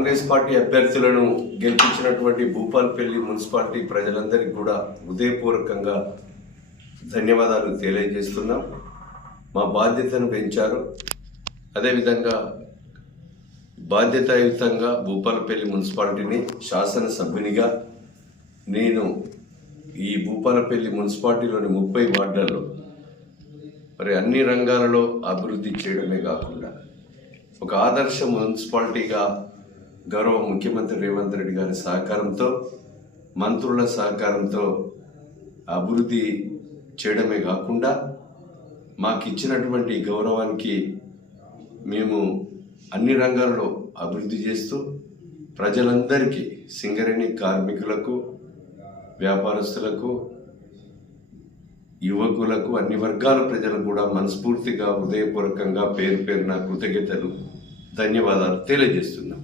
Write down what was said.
Congress party అభ్యర్థులను గెలిపించినటువంటి Bhupalpally municipality ప్రజలందరికీ కూడా హృదయపూర్వకంగా ధన్యవాదాలు తెలియజేస్తున్నాం. మా బాధ్యతను పెంచారు. అదేవిధంగా బాధ్యతాయుతంగా భూపాలపల్లి మున్సిపాలిటీని శాసనసభ్యునిగా నేను ఈ భూపాలపల్లి మున్సిపాలిటీలోని ముప్పై వార్డులలో మరి అన్ని రంగాలలో అభివృద్ధి చేయడమే కాకుండా ఒక ఆదర్శ మున్సిపాలిటీగా గౌరవ ముఖ్యమంత్రి రేవంత్ రెడ్డి గారి సహకారంతో మంత్రుల సహకారంతో అభివృద్ధి చేయడమే కాకుండా మాకు ఇచ్చినటువంటి గౌరవానికి మేము అన్ని రంగాల్లో అభివృద్ధి చేస్తూ ప్రజలందరికీ సింగరేణి కార్మికులకు వ్యాపారస్తులకు యువకులకు అన్ని వర్గాల ప్రజలకు కూడా మనస్ఫూర్తిగా హృదయపూర్వకంగా పేరు పేరున కృతజ్ఞతలు ధన్యవాదాలు తెలియజేస్తున్నాం.